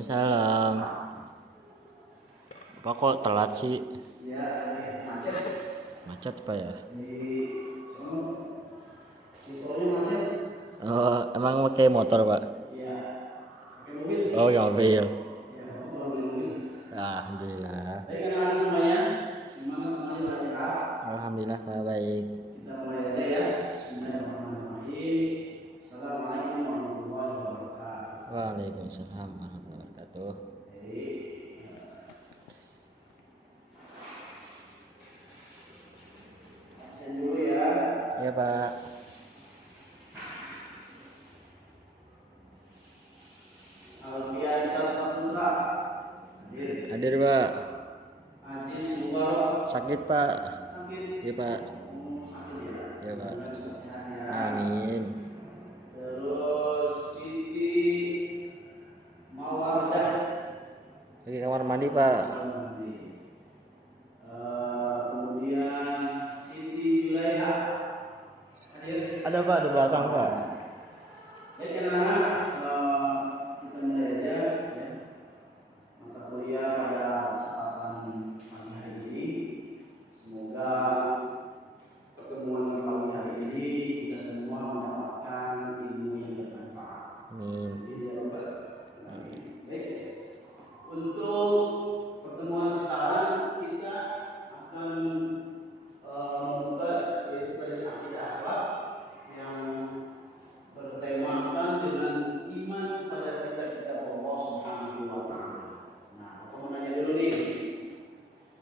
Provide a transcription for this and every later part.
Waalaikumsalam. Apa kok telat sih? Ya, macet. Macet apa ya? Motornya macet. Oh, emang pakai motor, Pak? Iya. Pakai mobil. Oh, ya mobil. Ya, mau beli mobil. Alhamdulillah. Baik anak-anak semuanya. Gimana semuanya masih sehat? Alhamdulillah, Pak, baik. Kita mulai aja ya. Bismillahirrahmanirrahim. Assalamualaikum warahmatullahi wabarakatuh. Waalaikumsalam warahmatullahi wabarakatuh. Baik. Absen dulu ya. Iya, Pak. Alfian Sasaputra. Hadir. Hadir, Pak. Ajis Mubarak. Sakit, Pak. Sakit. Iya, Pak. Sakit ya. Iya, Pak. Mudah-mudahan cepat sehat ya. Amin. Terus Siti Mawardah. Lagi kamar mandi, Pak. Kemudian Siti Julaiha hadir. Ada, Pak, di belakang, Pak. Baik anak-anak, kita mulai aja ya. Mata kuliah pada kesempatan pagi hari ini. Semoga pertemuan pagi hari ini kita semua mendapatkan ilmu yang bermanfaat. Amin. Baik, untuk pertemuan sekarang kita akan membuka yaitu dari akidah akhlak yang bertemakan dengan iman pada kita Allah Subhanahu wa Ta'ala. Nah, aku mau nanya dulu nih,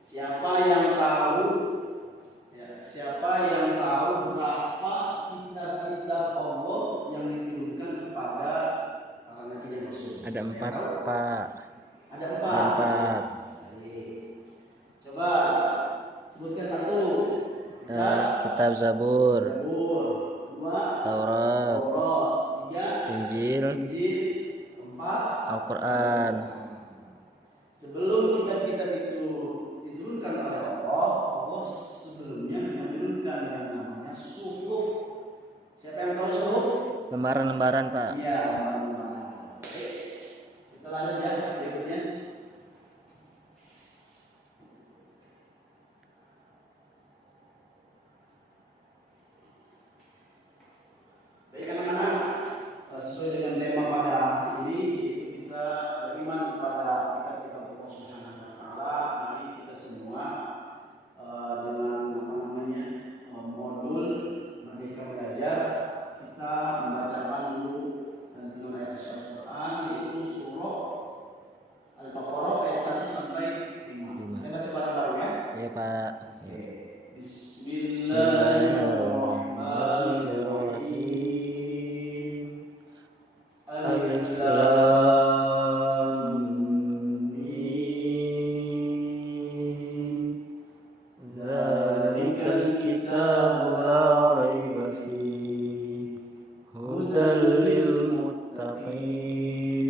siapa yang tahu berapa kitab-kitab Allah yang diturunkan kepada para nabi dan rasul? Ada 4, Pak. Ada 4. Ada 4. Baik. Coba sebutkan satu. Kitab Zabur, Zabur. 2. Taurat, Taurat. 3. Injil, Injil. 4. Al-Quran. Sebelum kitab-kitab itu diturunkan oleh Allah, Allah sebelumnya menurunkan yang namanya suhuf. Siapa yang tahu suhuf? Lembaran-lembaran, Pak. Iya, lembaran-lembaran. Oke. Kita lanjut ya berikutnya. Baik anak-anak, sesuai dengan tema pada hari ini kita beriman kepada kitab-kitab Allah Subhanahu wa Ta'ala. Mari kita semua dengan modul Merdeka Belajar kita membacakan dulu dan dengan ayat Al-Quran yaitu surah Al-Baqarah ayat 1 sampai 5. Kita baca bareng-bareng ya. Iya, Pak. Oke. Bismillahirrahmanirrahim. Alif Lam Mim. Dzalikal kitabu la raiba fihi hudal lil muttaqin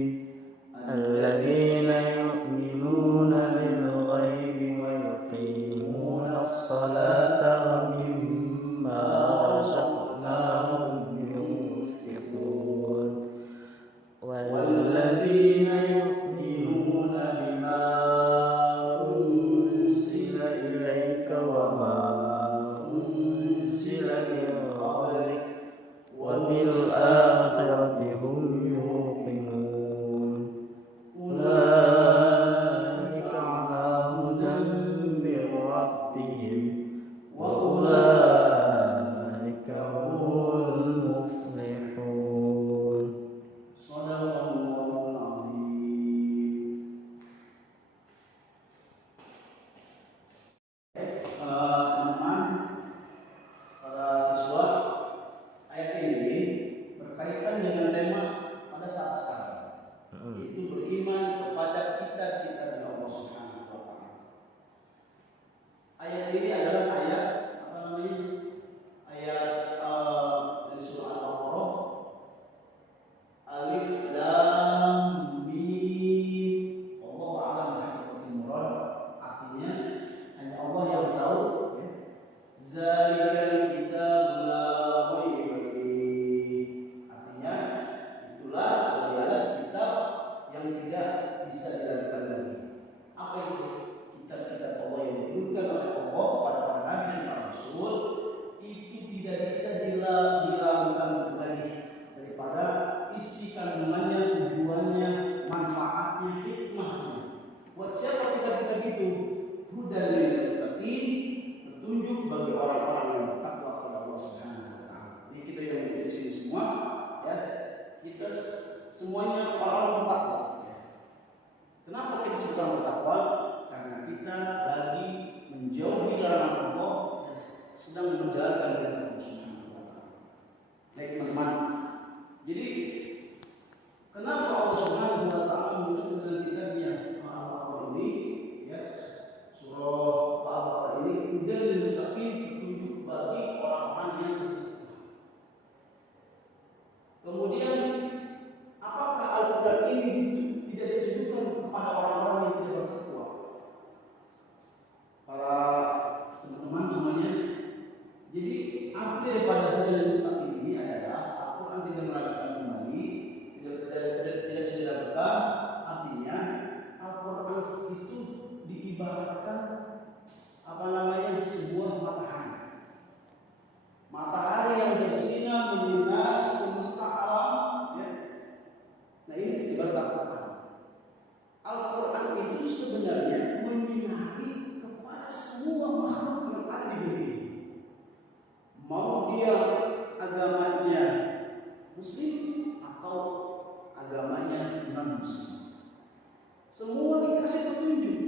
alladzina yu'minuna bil ghaibi wa yuqimuna as-salata wa mimma razaqnahum yunfiqun walladzina yu'minuna bima unzila ilaika wa ma unzila min qablik wa bil akhirati hum yuqinun ulaika ala hudan min rabbihim wa ulaika humul muflihun. Shadaqallahul azim. Teman-teman, para siswa, ayat ini berkaitan dengan tema pada saat sekarang, yaitu beriman kepada kitab-kitab Allah Subhanahu wa Ta'ala. Ayat ini adalah ayat ayat dari surah Al-Baqarah. Alif Lam Mim. Allah a'lam bihaqqiqatil murad. Artinya hanya Allah yang tahu ya. Zalikal kitab la raiba fihi. Artinya itulah adalah kitab yang tidak semua, ya, kita semuanya orang bertakwa. Ya. Kenapa kita disebut orang bertakwa? Karena kita lagi menjauhi larangan Allah dan sedang menjalankan perintah Allah Subhanahu wa taala. Baik teman-teman. Jadi kenapa Allah Subhanahu wa taala menyebut dalam kitabnya Al-Baqarah ini, ya, surah Al-Baqarah ini kemudian diletakkan petunjuk bagi orang-orang yang bertakwa. Kemudian apakah Al-Quran ini tidak ditujukan kepada orang-orang yang tidak bertakwa? Para teman-teman semuanya. Jadi arti daripada hudal muttaqin ini adalah Al-Quran tidak meragukan kembali, tidak bisa didapatkan. Artinya Al-Quran itu diibaratkan sebuah matahari yang bersinar menyinari semesta alam, ya. Nah ini ibarat Al-Quran. Al-Quran itu sebenarnya menyinari kepada semua makhluk yang ada di dunia ini. Mau dia agamanya Muslim atau agamanya non-Muslim, semua dikasih petunjuk.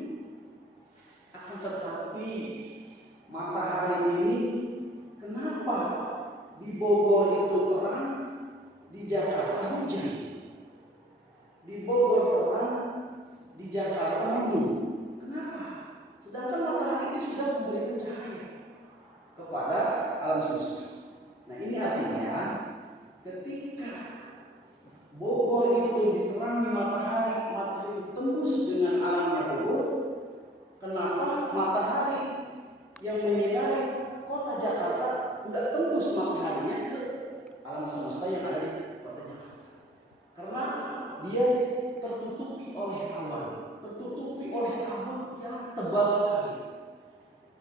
Akan tetapi matahari ini kenapa di Bogor itu terang, di Jakarta hujan? Di Bogor terang, di Jakarta mendung. Kenapa? Sedangkan matahari ini sudah memberikan cahaya kepada alam semesta. Nah ini artinya ketika Bogor itu diterangi matahari itu tembus dengan alamnya Bogor. Kenapa matahari yang menyinari kota Jakarta tidak tembus mataharinya ke alam semesta yang ada di kota Jakarta? Karena dia tertutupi oleh awan, tertutupi oleh kabut yang tebal sekali.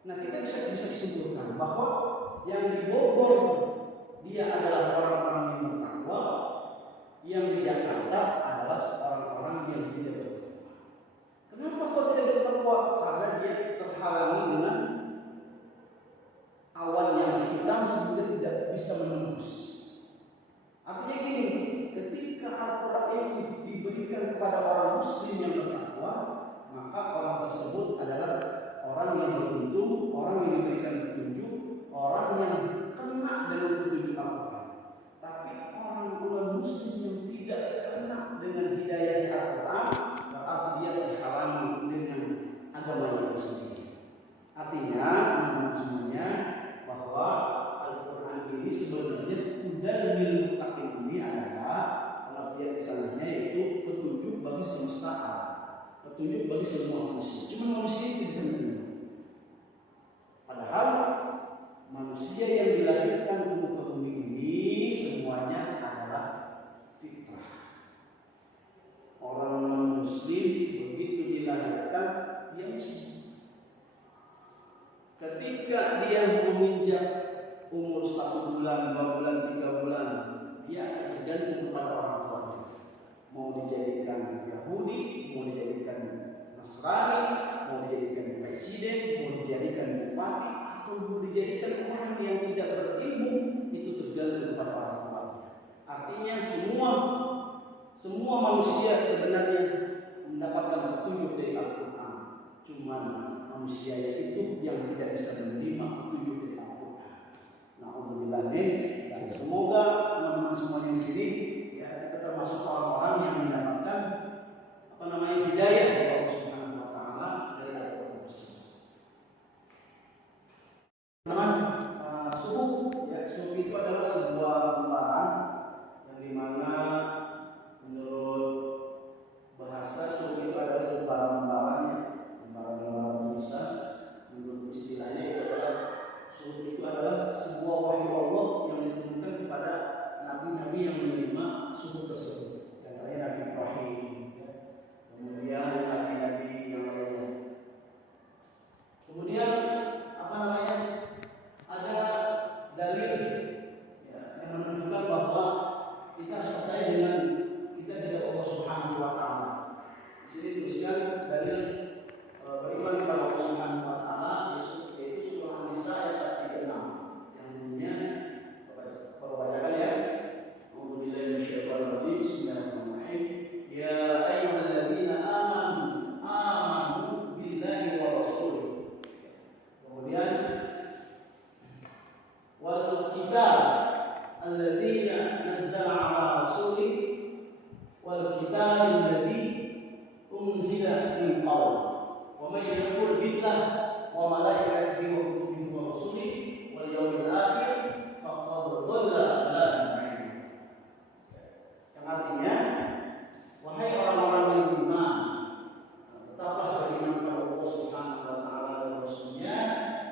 Nah kita bisa disimpulkan bahwa yang di Bogor dia adalah orang-orang yang bertakwa, yang di Jakarta adalah orang-orang yang tidak bertakwa. Kenapa kok tidak bertakwa? Karena dia terhalangi dengan awan yang hitam sehingga tidak bisa menembus. Artinya gini, ketika Al-Quran itu diberikan kepada orang Muslim yang bertakwa, maka orang tersebut adalah orang yang beruntung, orang yang diberikan petunjuk, orang yang kena dengan petunjuk Al-Quran. Tapi orang Muslim yang tidak kena dengan hidayah Al-Quran, berarti dia terhalangi dengan agamanya sendiri. Artinya, teman-teman semuanya, bahwa Al-Quran ini sebenarnya hudal lil muttaqin ini adalah pengertian kesannya yaitu petunjuk bagi semesta alam, petunjuk bagi semua manusia. Cuma manusia itu bisa menerima. Padahal manusia yang dilahirkan ke muka bumi ini semuanya adalah fitrah. Orang non-Muslim begitu dilahirkan dia Muslim. Ketika dia menginjak umur 1 bulan, 2 bulan, 3 bulan, dia akan tergantung kepada orang tuanya. Mau dijadikan Yahudi, mau dijadikan Nasrani, mau dijadikan presiden, mau dijadikan bupati, atau mau dijadikan orang yang tidak berilmu, itu tergantung kepada orang tuanya. Artinya semua manusia sebenarnya mendapatkan petunjuk dari Al-Quran. Cuman manusia itu yang tidak bisa menerima petunjuk dari Al-Quran. Alhamdulillah, dan semoga teman-teman semuanya di sini ya kita termasuk orang-orang yang mendapatkan hidayah dari Allah Subhanahu wa taala dari Al-Quran tersebut. Teman, subuh itu adalah sebuah hamparan yang dimana menurut bahasa subuh itu adalah lembaran-lembaran tulisan. Menurut istilahnya itu adalah subuh itu adalah sebuah wahyu Allah yang diturunkan kepada nabi-nabi yang menerima subuh tersebut. Contohnya Nabi Ibrahim, ya. Kemudian nabi-nabi yang lainnya. Kemudian ada dalil ya, yang menunjukkan bahwa kita harus percaya dengan kita kepada Allah Subhanahu wa taala. Di sini tuliskan dalil beriman kepada Allah Subhanahu wa taala yaitu surah An-Nisa ayat 36 yang bunyinya bacakan ya. qaul. Wa may yakfur billah wa malaikatihi wa kutubihi wa rusulihi wal yawmil akhir faqad dhalla dhalalan ba'id. Yang artinya, wahai orang-orang yang beriman, tetaplah beriman kepada Allah Subhanahu wa taala dan Rasul-Nya,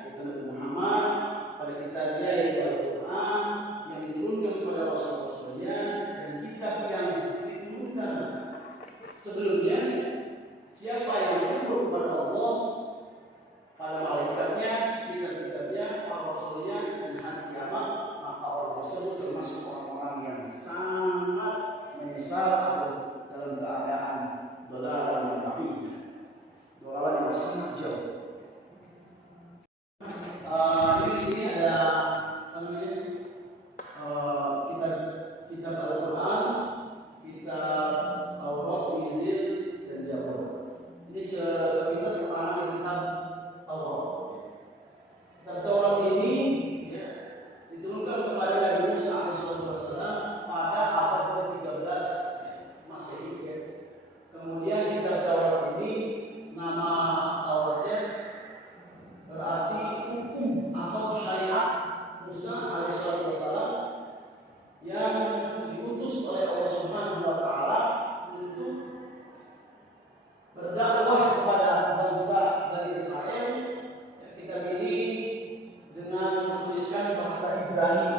yaitu Nabi Muhammad, pada kitabnya yaitu Al-Qur'an yang diturunkan kepada Rasul-Rasulnya, dan kitab yang diturunkan sebelumnya. Siapa yang kufur kepada Allah, pada malaikatnya, kitab-kitabnya, para rasulnya, dan hari kiamat, maka orang tersebut termasuk orang-orang yang sangat menyesal dalam keadaan dolaran yang baik, dolaran yang sangat jauh. Di sini ada apa namanya? Kitab Al-Quran, kitab Taurat, Injil, dan Zabur. Ini sekitar sekarang kitab Taurat. Kitab Taurat ini ya, diturunkan kepada Nabi Musa alaihissalam pada abad ke-13 Masehi. Ya. Kemudian kitab Taurat ini nama Tauratnya berarti hukum atau syariat Musa alaihissalam yang diutus oleh Allah Subhanahu wa taala untuk berdakwah kepada bangsa dari Israel. Kitab ini dengan menuliskan bahasa Ibrani.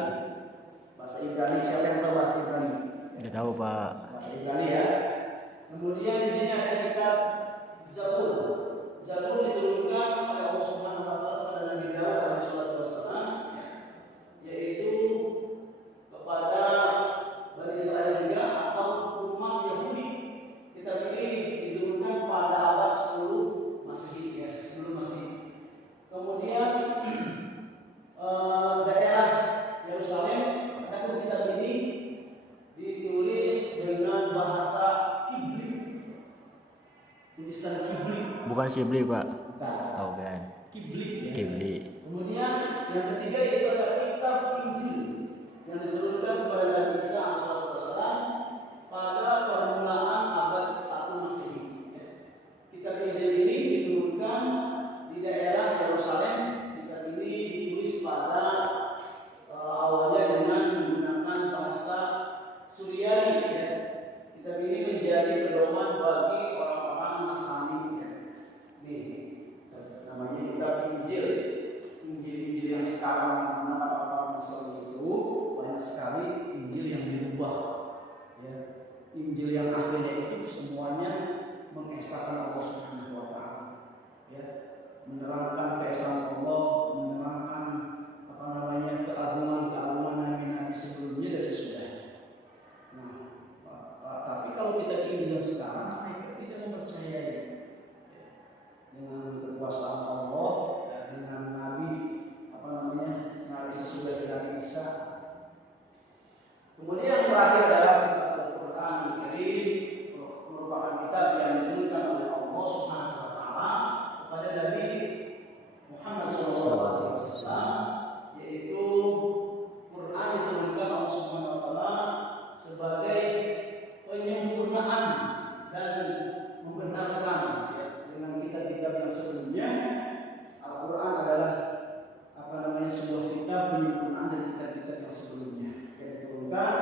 Bahasa Ibrani, siapa yang tahu bahasa Ibrani? Tidak tahu Pak. Bahasa Ibrani ya. Kemudian di sini ada kitab Zabur. Zabur diturunkan oleh Allah Subhanahu wa taala kepada Nabi Daud alaihissalam, yaitu kepada Bani Israel juga atau umat Yahudi. Kitab ini diturunkan pada abad 10 Masehi ya, sebelum Masehi. Kemudian daerah Yerusalem, adapun kitab ini ditulis dengan bahasa Kibli. Tulisan Kibli. Bukan Sibli Pak. Bukan. Oh, kan. Kibli. Ya. Kibli. Kemudian yang ketiga yaitu ada kitab Injil yang diturunkan kepada Nabi Isa alaihissalam pada permulaan abad 1 Masehi. Ya. Kitab Injil ini diturunkan di daerah Yerusalem. Kitab ini ditulis pada awalnya dengan menggunakan bahasa Suryani. Ya. Kitab ini menjadi pedoman bagi orang-orang Nasrani. Ya. Nih, namanya kitab Injil. Injil yang sekarang digunakan orang Nasrani itu banyak sekali Injil yang dirubah. Ya. Injil yang aslinya itu semuanya mengesahkan Allah Subhanahu wa taala. Ya. Menerangkan keesaan Allah, menerangkan apa namanya keagungan nabi-nabi sebelumnya dan sesudahnya. Nah, tapi kalau kita ini yang sekarang mereka tidak mempercayai dengan kekuasaan Allah, dengan nabi apa namanya nabi sesudah Nabi Isa. Kemudian terakhir adalah kitab Al-Quran Al-Karim, merupakan kitab yang diturunkan oleh Allah Subhanahu wa taala kepada Nabi Muhammad SAW, yaitu Quran diturunkan Allah Subhanahu wa taala sebagai penyempurnaan dan membenarkan ya, dengan kitab-kitab yang sebelumnya. Al-Quran adalah apa namanya sebuah kitab penyempurnaan dari kitab-kitab yang sebelumnya yang diturunkan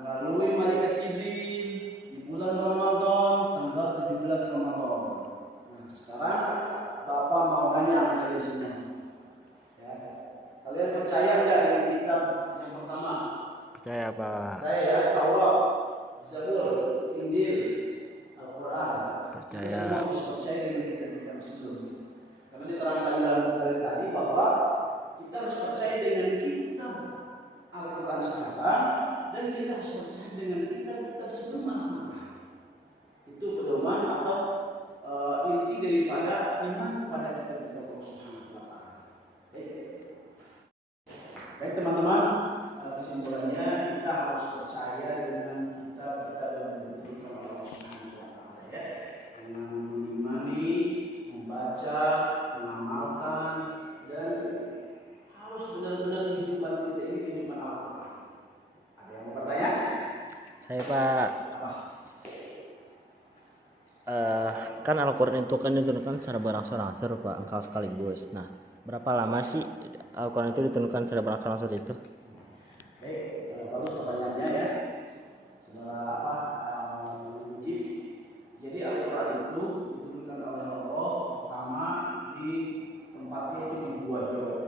melalui malaikat Jibril di bulan Ramadan tanggal 17 Ramadan. Nah, sekarang Bapak mau nanya dari sini. Ya. Kalian percaya enggak dengan kitab yang pertama? Percaya Pak. Saya ya, Taurat, Zabur, Injil, Al-Quran. Percaya. Semua harus percaya dengan kitab-kitab sebelumnya. Karena diterangkan dalam dari tadi bahwa kita harus percaya dengan kitab Al-Quran sekarang dan kita harus percaya dengan kitab-kitab sebelum Al-Quran. Itu pedoman atau inti daripada iman kepada kitab-kitab Allah Subhanahu wa taala. Baik teman-teman, kesimpulannya kita harus percaya dengan kitab-kitab yang diturunkan oleh Allah Subhanahu wa taala ya. Dengan mengimani, membaca, mengamalkan, dan harus benar-benar kehidupan kita ini kehidupan Al-Quran. Ada yang mau bertanya? Saya Pak. Apa? kan Al-Quran itu kan diturunkan secara berangsur-angsur Pak, engkau sekaligus. Nah, berapa lama sih Al-Quran itu diturunkan secara berangsur-angsur itu? Baik, bagus pertanyaannya ya. Saudara Uji. Jadi Al-Quran itu diturunkan oleh Allah pertama di tempatnya itu di Gua Hiro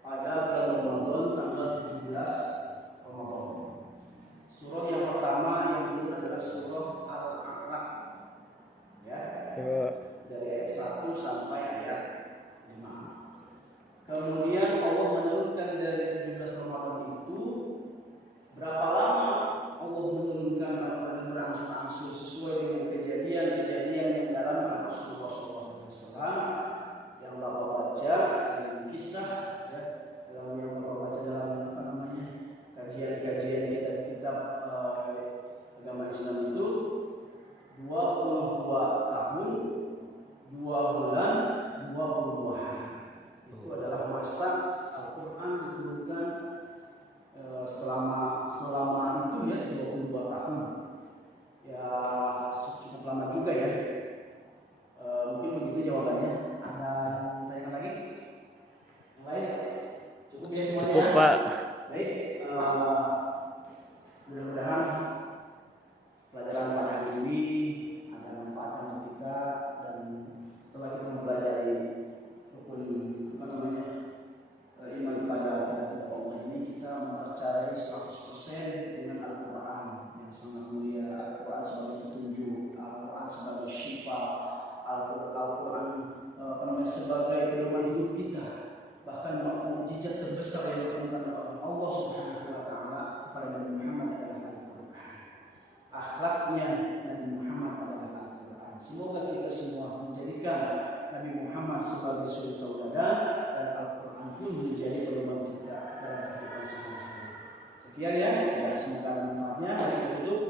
pada bulan Ramadan tanggal 17 Ramadan. Surah yang pertama yang diturunkan adalah surah Al-A'raf. Ya. Dari ayat 1 sampai ayat 5. Kemudian Allah menurunkan dari 17 Ramadan itu berapa lama Allah menurunkan Al-Quran berangsur-angsur sesuai dengan kejadian-kejadian yang dialami oleh Rasulullah SAW yang Bapak baca dengan kisah ya, dalam yang Bapak baca dalam kajian-kajian kita di kitab agama Islam itu 22 tahun 2 bulan 22 hari. Itu adalah masa Al-Quran diturunkan selama itu ya 22 tahun. Ya cukup lama juga ya. Mungkin begitu jawabannya. Ada pertanyaan lagi? Yang lain? Cukup ya semuanya. Cukup Pak. Baik. Mudah-mudahan pelajaran pada hari ini ada manfaat untuk kita dan setelah kita mempelajari rukun iman kepada kita Allah ini kita mempercayai 100% dengan Al-Quran yang sangat mulia, Al-Quran sebagai petunjuk, Al-Quran sebagai syifa, Al-Quran sebagai pedoman hidup kita, bahkan mukjizat terbesar yang diturunkan oleh Allah Subhanahu wa taala kepada Nabi Muhammad adalah Al-Quran. Akhlaknya Nabi Muhammad adalah Al-Quran. Semoga kita semua menjadikan Nabi Muhammad sebagai suri tauladan dan Al-Quran pun menjadi pedoman kita dalam kehidupan sehari-hari. Sekian ya, semoga manfaatnya. Mari kita tutup.